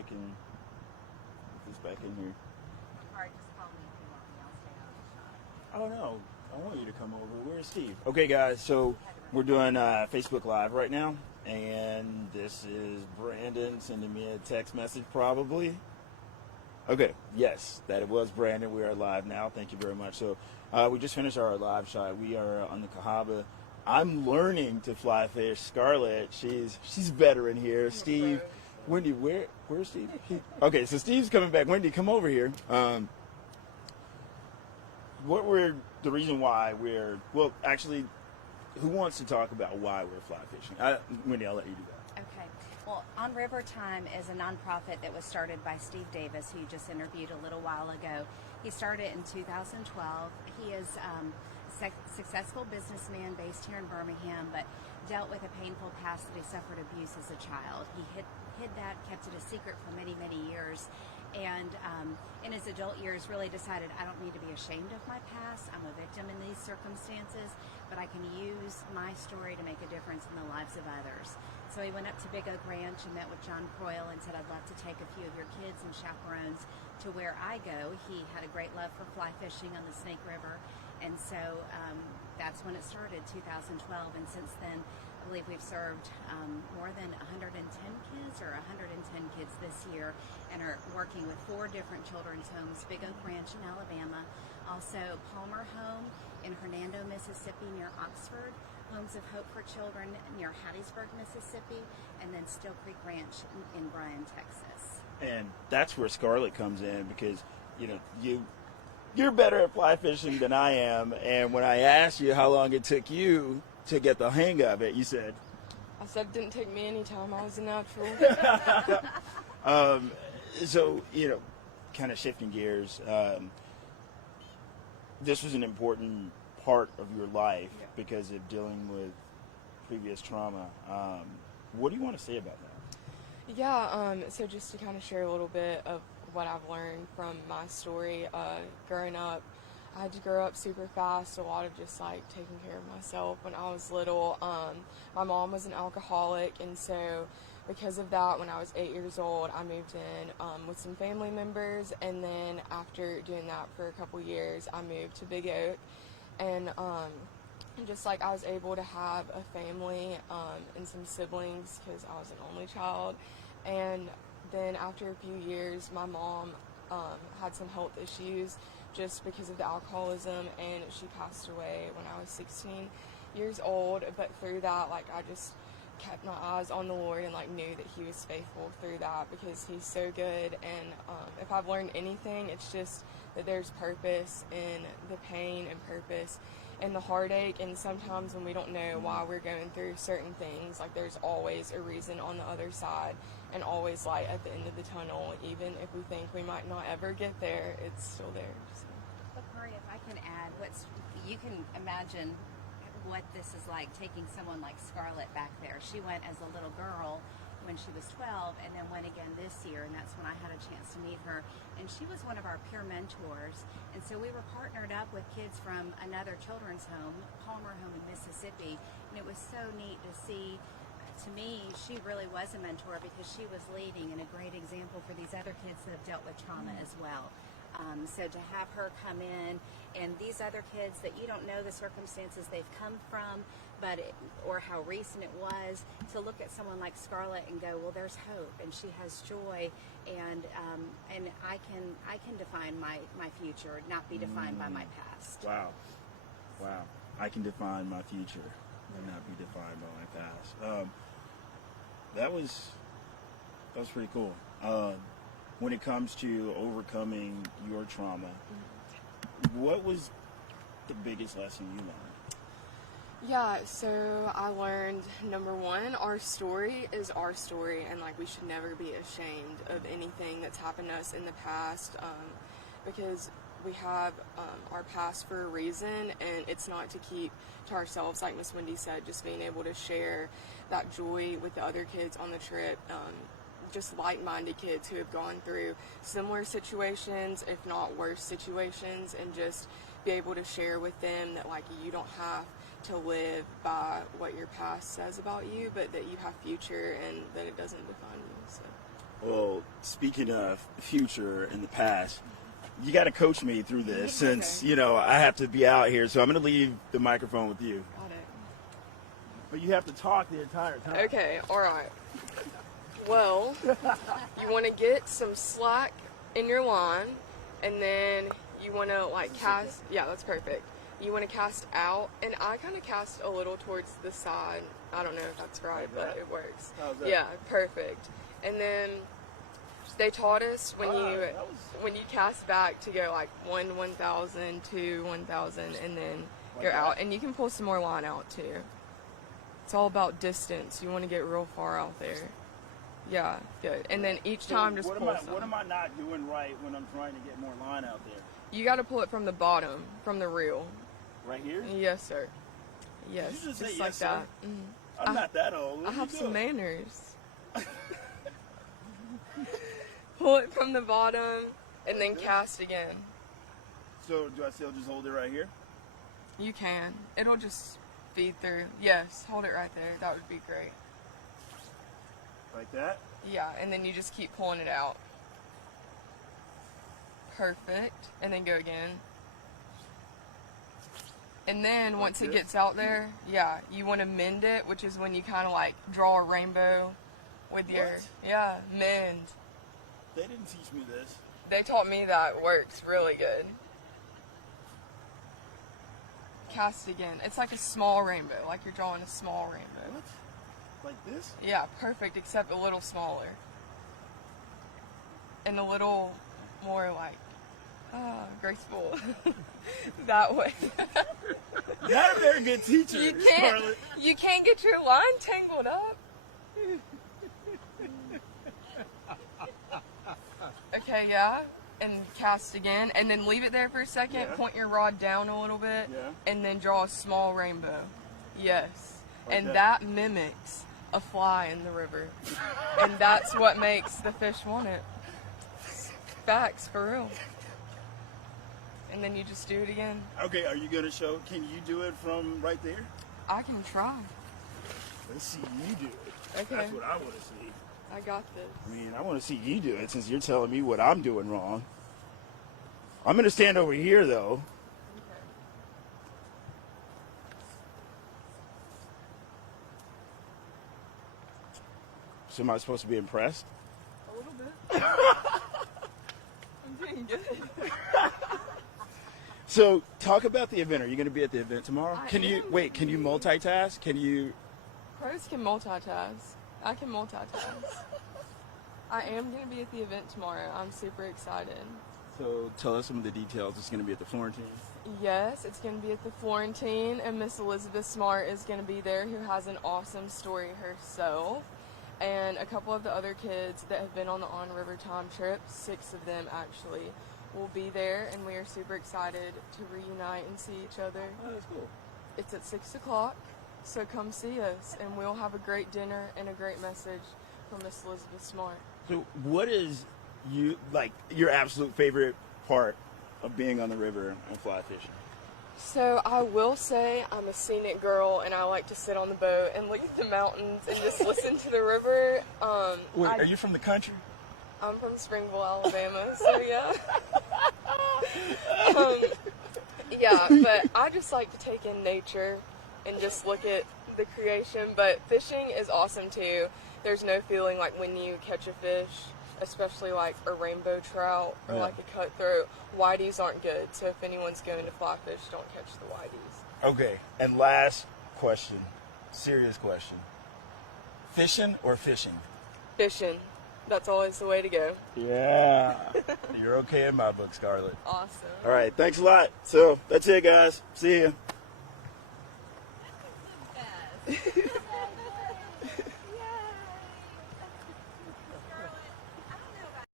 I can get this back in here. Bakari, just call me if you want me. I'll stay out of the shot. Oh no, I want you to come over. Where's Steve? Okay, guys, so we're doing Facebook Live right now, and this is Brandon sending me a text message, probably. Okay, yes, that it was Brandon. We are live now. Thank you very much. So we just finished our live shot. We are on the Cahaba. I'm learning to fly fish. Scarlet, she's better in here. Steve, Wendy, where's Steve? Okay, so Steve's coming back. Wendy, come over here. The reason why actually, who wants to talk about why we're fly fishing? Wendy, I'll let you do that. Okay. Well, On River Time is a nonprofit that was started by Steve Davis, who you just interviewed a little while ago. He started in 2012. He is a successful businessman based here in Birmingham, but dealt with a painful past that he suffered abuse as a child. He hid that, kept it a secret for many, many years. And in his adult years really decided, I don't need to be ashamed of my past. I'm a victim in these circumstances, but I can use my story to make a difference in the lives of others. So he went up to Big Oak Ranch and met with John Croyle and said, I'd love to take a few of your kids and chaperones to where I go. He had a great love for fly fishing on the Snake River. And so that's when it started, 2012. And since then, I believe we've served more than 110 kids or 110 kids this year, and are working with 4 different children's homes: Big Oak Ranch in Alabama, also Palmer Home in Hernando, Mississippi near Oxford, Homes of Hope for Children near Hattiesburg, Mississippi, and then Still Creek Ranch in Bryan, Texas. And that's where Scarlet comes in, because you're better at fly fishing than I am, and when I asked you how long it took you to get the hang of it, you said, I said it didn't take me any time. I was a natural. So, kind of shifting gears, this was an important part of your life because of dealing with previous trauma. What do you want to say about that? Yeah, so just to kind of share a little bit of what I've learned from my story, growing up, I had to grow up super fast, a lot of just like taking care of myself when I was little. My mom was an alcoholic, and so because of that, when I was 8 years old, I moved in with some family members, and then after doing that for a couple years, I moved to Big Oak, and just like I was able to have a family and some siblings because I was an only child. And then after a few years, my mom had some health issues just because of the alcoholism, and she passed away when I was 16 years old. But through that, like, I just kept my eyes on the Lord and like knew that He was faithful through that, because He's so good. And if I've learned anything, it's just that there's purpose in the pain and purpose in the heartache. And sometimes when we don't know why we're going through certain things, like, there's always a reason on the other side, and always light at the end of the tunnel. Even if we think we might not ever get there, it's still there. So. Bakari, if I can add, you can imagine what this is like, taking someone like Scarlet back there. She went as a little girl when she was 12, and then went again this year, and that's when I had a chance to meet her. And she was one of our peer mentors, and so we were partnered up with kids from another children's home, Palmer Home in Mississippi, and it was so neat to see. To me, she really was a mentor, because she was leading and a great example for these other kids that have dealt with trauma as well. So to have her come in, and these other kids that you don't know the circumstances they've come from, or how recent it was, to look at someone like Scarlet and go, well, there's hope, and she has joy, and I can define my future, not be defined by my past. Wow. I can define my future and not be defined by my past. That was pretty cool. When it comes to overcoming your trauma, what was the biggest lesson you learned? Yeah, so I learned, number one, our story is our story, and like, we should never be ashamed of anything that's happened to us in the past, because we have our past for a reason, and it's not to keep to ourselves. Like Miss Wendy said, just being able to share that joy with the other kids on the trip, just like-minded kids who have gone through similar situations, if not worse situations, and just be able to share with them that, like, you don't have to live by what your past says about you, but that you have future, and that it doesn't define you. So Well, speaking of future and the past, you got to coach me through this since, Okay. you know, I have to be out here. So I'm going to leave the microphone with you. Got it. But you have to talk the entire time. Okay, alright. Well, you want to get some slack in your line, and then you want to like cast, yeah, that's perfect. You want to cast out, and I kind of cast a little towards the side. I don't know if that's right, Like but that? it works. How's that? Yeah, perfect. And then they taught us when you cast back to go like 1,000, 2, 1,000, and then Like go that? out. And you can pull some more line out too. It's all about distance. You want to get real far out there. Yeah, good. And then each time just pull some. What am I not doing right when I'm trying to get more line out there? You got to pull it from the bottom, from the reel. Right here? Yes, sir. Yes, Did you just say just yes, like sir? that. Mhm. I'm not that old. What I are you have some doing? manners. Pull it from the bottom and then Okay. cast again. So do I still just hold it right here? You can. It'll just feed through. Yes, hold it right there. That would be great. Like that? Yeah, and then you just keep pulling it out. Perfect. And then go again. And then Like once it this? gets out there, yeah, you want to mend it, which is when you kind of like draw a rainbow with your, What? yeah, mend. They didn't teach me this. They taught me that works really good. Cast again. It's like a small rainbow, like you're drawing a small rainbow. What? Like this? Yeah, perfect, except a little smaller. And a little more like, graceful. That way. Not a very good teacher, You can't, Scarlet. you can't get your line tangled up. Okay, yeah. And cast again. And then leave it there for a second. Yeah. Point your rod down a little bit. Yeah. And then draw a small rainbow. Yes. Like and that. that mimics a fly in the river. And that's what makes the fish want it. Facts, for real. And then you just do it again. Okay, are you going to show? Can you do it from right there? I can try. Let's see you do it. Okay. That's what I want to see. I got this. I mean, I want to see you do it since you're telling me what I'm doing wrong. I'm going to stand over here, though. Okay. So am I supposed to be impressed? A little bit. I'm doing good. So talk about the event. Are you going to be at the event tomorrow? I Can you am. wait? Can you multitask? Can you? Pros can multitask. I can multitask. I am going to be at the event tomorrow. I'm super excited. So tell us some of the details. It's going to be at the Florentine. Yes, it's going to be at the Florentine, and Miss Elizabeth Smart is going to be there, who has an awesome story herself. And a couple of the other kids that have been on the On River Time trip, 6 of them actually, will be there, and we are super excited to reunite and see each other. Oh, that's cool. It's at 6 o'clock, so come see us, and we'll have a great dinner and a great message from Miss Elizabeth Smart. So what is you like your absolute favorite part of being on the river and fly fishing? So I will say I'm a scenic girl, and I like to sit on the boat and look at the mountains and just listen to the river. Wait, are you from the country? I'm from Springville, Alabama, so yeah. Yeah, but I just like to take in nature and just look at the creation. But fishing is awesome too. There's no feeling like when you catch a fish, especially like a rainbow trout or Yeah. like a cutthroat. Whiteys aren't good, so if anyone's going to fly fish, don't catch the whiteys. Okay, and last question, serious question. Fishing or fishing? Fishing. That's always the way to go. Yeah. You're okay in my book, Scarlet. Awesome. All right, thanks a lot. So that's it, guys. See ya. Yes.